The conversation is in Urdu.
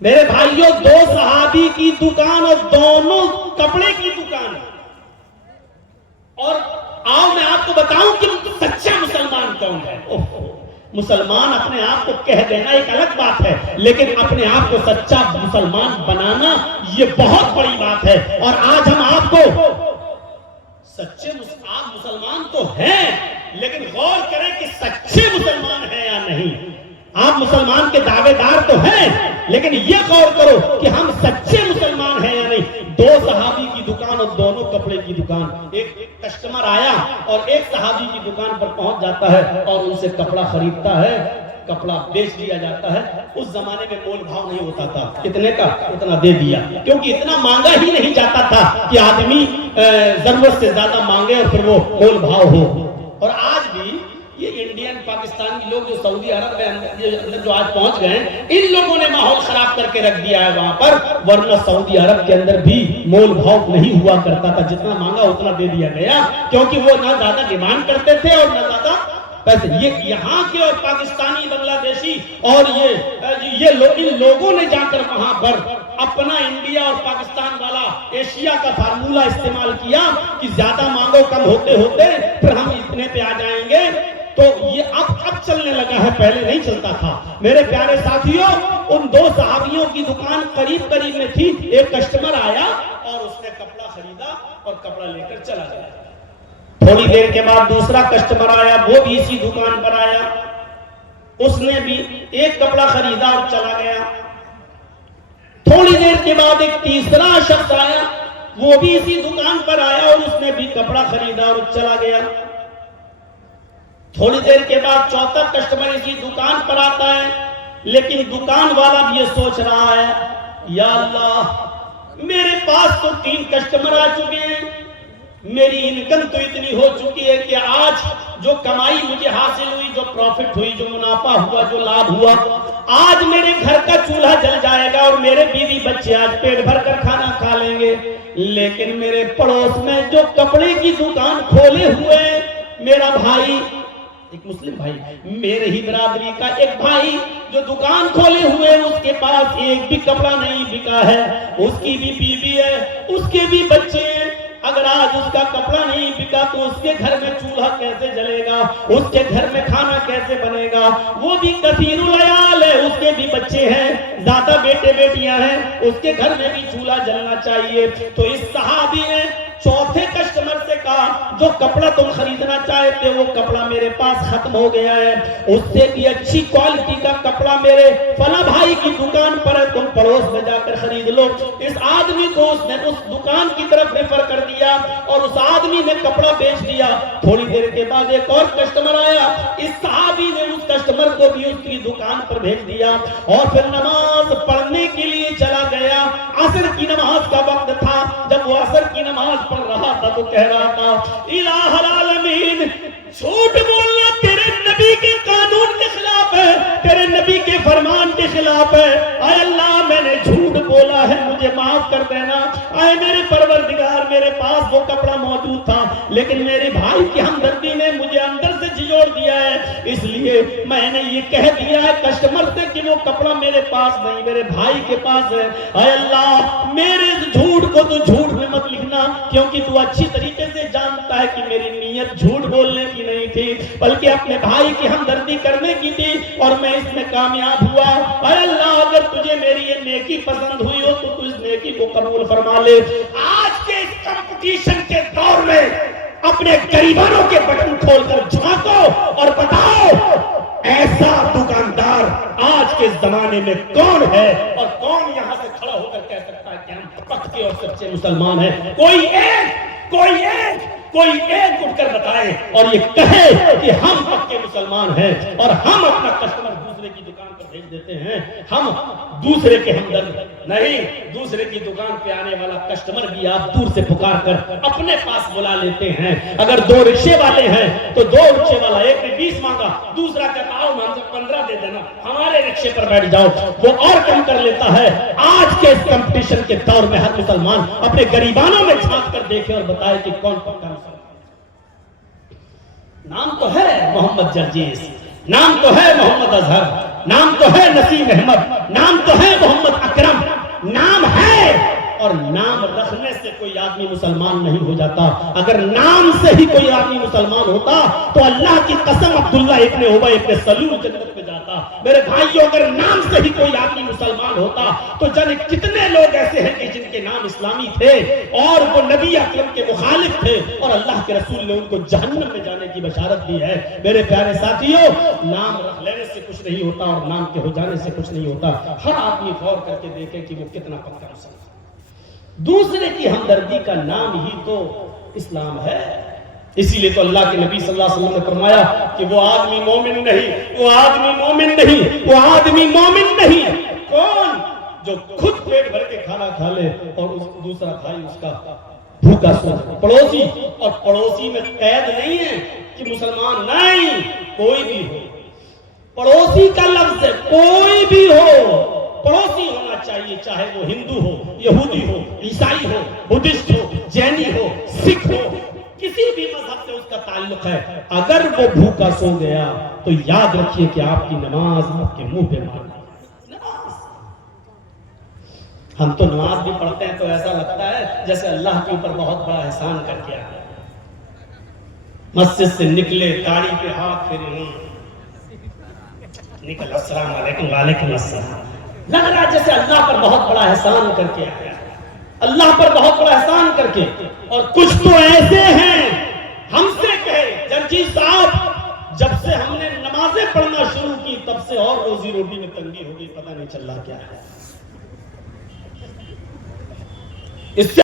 میرے بھائیوں، دو صحابی کی دکان اور دونوں کپڑے کی دکان، اور آؤ میں آپ کو بتاؤں کہ سچا مسلمان کون ہے۔ مسلمان اپنے آپ کو کہہ دینا ایک الگ بات ہے، لیکن اپنے آپ کو سچا مسلمان بنانا یہ بہت بڑی بات ہے۔ اور آج ہم آپ کو سچے آپ مسلمان تو ہیں، لیکن غور کریں کہ سچے مسلمان ہیں یا نہیں۔ آپ مسلمان کے دعوے دار تو ہیں، لیکن یہ غور کرو کہ ہم سچے مسلمان ہیں یا نہیں۔ دو صحابی کی دکان اور دونوں کپڑے کی دکان، ایک کسٹمر آیا اور ایک صحابی کی دکان پر پہنچ جاتا ہے اور ان سے کپڑا خریدتا ہے، کپڑا بیچ دیا جاتا ہے۔ اس زمانے میں مول بھاؤ نہیں ہوتا تھا، کتنے کا اتنا دے دیا، کیونکہ اتنا مانگا ہی نہیں جاتا تھا کہ آدمی ضرورت سے زیادہ مانگے اور پھر وہ مول بھاؤ ہو۔ اور آج بھی یہ انڈین پاکستانی لوگ جو سعودی عرب میں اندر جو آج پہنچ گئے ہیں، ان لوگوں نے ماحول خراب کر کے رکھ دیا ہے وہاں پر، ورنہ سعودی عرب کے اندر بھی مول بھاؤ نہیں ہوا کرتا تھا، جتنا مانگا اتنا دے دیا گیا، کیونکہ وہ نہ زیادہ ڈیمانڈ کرتے تھے اور نہ زیادہ پیسے۔ یہ یہاں کے اور پاکستانی، بنگلہ دیشی اور ان لوگوں نے جا کر وہاں پر اپنا انڈیا اور پاکستان والا ایشیا کا فارمولہ استعمال کیا کہ زیادہ مانگو کم ہوتے ہوتے پھر ہم اتنے پہ آ جائیں گے۔ تو یہ اب چلنے لگا ہے، پہلے نہیں چلتا تھا۔ میرے پیارے ساتھیوں، ان دو صحابیوں کی دکان قریب قریب میں تھی۔ ایک کسٹمر آیا اور اس نے کپڑا خریدا اور کپڑا لے کر چلا گیا۔ تھوڑی دیر کے بعد دوسرا کسٹمر آیا، وہ بھی اسی دکان پر آیا، اس نے بھی ایک کپڑا خریدا اور چلا گیا۔ تھوڑی دیر کے بعد ایک تیسرا شخص آیا، وہ بھی اسی دکان پر آیا اور اس نے بھی کپڑا خریدا اور چلا گیا۔ تھوڑی دیر کے بعد چوتھا کسٹمر اسی دکان پر آتا ہے، لیکن دکان والا بھی یہ سوچ رہا ہے، یا اللہ میرے پاس تو 3 کسٹمر آ چکے ہیں، میری انکم تو اتنی ہو چکی ہے کہ آج جو کمائی مجھے حاصل ہوئی، جو پروفٹ ہوئی، جو منافع ہوا، جو لابھ ہوا، آج میرے گھر کا چولہا جل جائے گا اور میرے بیوی بچے آج پیٹ بھر کر کھانا کھا لیں گے۔ لیکن میرے پڑوس میں جو کپڑے کی دکان کھولے ہوئے میرا بھائی، ایک مسلم بھائی، میرے ہی برادری کا ایک بھائی جو دکان کھولے ہوئے، اس کے پاس ایک بھی کپڑا نہیں بکا ہے، اس کی بھی بیوی ہے، اس کے بھی بچے ہیں۔ اگر آج اس کا کپڑا نہیں بکا تو اس کے گھر میں چولہا کیسے جلے گا، اس کے گھر میں کھانا کیسے بنے گا؟ وہ بھی کثیر العیال ہے، اس کے بھی بچے ہیں، زیادہ بیٹے بیٹیاں ہیں، اس کے گھر میں بھی چولہا جلنا چاہیے۔ تو اس صحابی نے چوتھے کسٹمر سے کہا، جو کپڑا تم خریدنا چاہتے وہ کپڑا میرے پاس ختم ہو گیا ہے، اس سے بھی اچھی کوالٹی کا کپڑا میرے فلاں بھائی کی دکان پر ہے، تم پڑوس میں جا کر خرید لو۔ اس آدمی کو اس نے اس دکان کی طرف ریفر کر دیا اور اس آدمی نے کپڑا بیچ دیا۔ تھوڑی دیر کے بعد ایک اور کسٹمر آیا، اس صحابی نے اس کسٹمر کو بھی اس کی دکان پر بھیج دیا اور پھر نماز پڑھنے کے لیے چلا گیا۔ عصر کی نماز کا وقت تھا، جب وہ عصر کی نماز پڑھ رہا تھا تو کہہ رہا تھا، الہ العالمین، جھوٹ بولنا تیرے نبی کے قانون کے خلاف ہے، تیرے نبی کے فرمان کے خلاف ہے۔ اے اللہ میں نے جھوٹ بولا ہے، مجھے معاف کر دینا۔ اے میرے پروردگار، میرے پاس وہ کپڑا موجود تھا، لیکن میرے بھائی کی ہمدردی نے مجھے اندر سے جھجوڑ دیا ہے، اس لیے میں نے یہ کہہ دیا ہے کسٹمر سے کہ وہ کپڑا میرے پاس نہیں، میرے بھائی کے پاس ہے۔ اے اللہ میرے جھوٹ کو تو جھوٹ میں مت لکھنا، کیونکہ تو اچھی طریقے سے جانتا ہے کہ میری نیت جھوٹ بولنے کی نہیں تھی، بلکہ اپنے بھائی کی ہمدردی کرنے کی تھی، اور میں اس میں کامیاب ہوا۔ اے اللہ اگر تجھے میری یہ نیکی پسند ہوئی ہو تو اس نیکی کو قبول فرما لے۔ آج کے اس کمپٹیشن کے دور میں اپنے غریبانوں کے بٹن کھول کر جھانکو اور بتاؤ ایسا دکاندار آج کے زمانے میں کون ہے، اور کون یہاں سے کھڑا ہو کر کہہ سکتا ہے کہ ہم پکے اور سچے مسلمان ہیں؟ کوئی ایک اٹھ کر بتائے اور یہ کہے کہ ہم پکے مسلمان ہیں اور ہم اپنا کسٹمر دوسرے کی دکان پر بھیج دیتے ہیں، ہم دوسرے کے ہمدرد نہیں۔ دوسرے کی دکان پہ آنے والا کسٹمر بھی آپ دور سے پکار کر اپنے پاس بلا لیتے ہیں۔ اگر 2 رکشے والے ہیں تو 2 رکشے والا، ایک نے 20 مانگا، دوسرا کہتا آؤ ہم سے 15 دے دینا، ہمارے رکشے پر بیٹھ جاؤ، وہ اور کم کر لیتا ہے۔ آج کے اس کمپٹیشن کے دور میں ہر مسلمان اپنے غریبانوں میں جھانک کر دیکھے اور بتائے کہ کون پکا مسلمان۔ نام تو ہے محمد جرجیس، نام تو ہے محمد اظہر، نام تو ہے نسیم احمد، نام تو ہے محمد اکرم، نام ہے، اور نام رکھنے سے کوئی آدمی مسلمان نہیں ہو جاتا۔ اگر نام سے ہی کوئی آدمی مسلمان ہوتا تو اللہ کی قسم عبداللہ ابن ابی ابن سلول جنت میں جاتا۔ میرے بھائیو، اگر نام سے ہی کوئی آدمی مسلمان ہوتا تو جانے کتنے لوگ ایسے ہیں کہ جن کے نام اسلامی تھے اور وہ نبی اکرم کے مخالف تھے اور اللہ کے رسول نے ان کو جہنم میں جانے کی بشارت دی ہے۔ میرے پیارے ساتھیو، نام رکھ لینے سے کچھ نہیں ہوتا اور نام کے ہو جانے سے کچھ نہیں ہوتا۔ ہر آدمی غور کر کے دیکھے کہ وہ کتنا پکا مسلمان۔ دوسرے کی ہمدردی کا نام ہی تو اسلام ہے۔ اسی لیے تو اللہ کے نبی صلی اللہ علیہ وسلم نے فرمایا کہ وہ آدمی مومن نہیں، وہ آدمی مومن نہیں، وہ آدمی مومن نہیں۔ کون؟ جو خود پیٹ بھر کے کھانا کھا لے اور دوسرا بھائی اس کا بھوکا سو جائے۔ پڑوسی، اور پڑوسی میں قید نہیں ہے کہ مسلمان نہیں، کوئی بھی ہو، پڑوسی کا لفظ ہے، کوئی بھی ہو پڑوسی ہونا چاہیے، چاہے وہ ہندو ہو، یہودی ہو، عیسائی ہو، بدھسٹ ہو، جینی ہو، سکھ ہو، کسی بھی مذہب سے اس کا تعلق ہے۔ اگر وہ بھوکا سو گیا تو یاد رکھیے کہ آپ کی نماز آپ کے منہ پہ مار گئی۔ ہم تو نماز بھی پڑھتے ہیں تو ایسا لگتا ہے جیسے اللہ کے اوپر بہت بڑا احسان کر کے آیا۔ مسجد سے نکلے، داڑھی پہ ہاتھ پھیرے، نکل السلام علیکم، وعلیکم السلام، لگ رہا جیسے اللہ پر بہت بڑا احسان کر کے آیا، اللہ پر بہت بڑا احسان کر کے۔ اور کچھ تو ایسے ہیں ہم سے کہے جرجی صاحب، جب سے ہم نے نمازیں پڑھنا شروع کی تب سے اور روزی روٹی میں تنگی ہو گئی، پتہ نہیں چل رہا کیا ہے۔ اس سے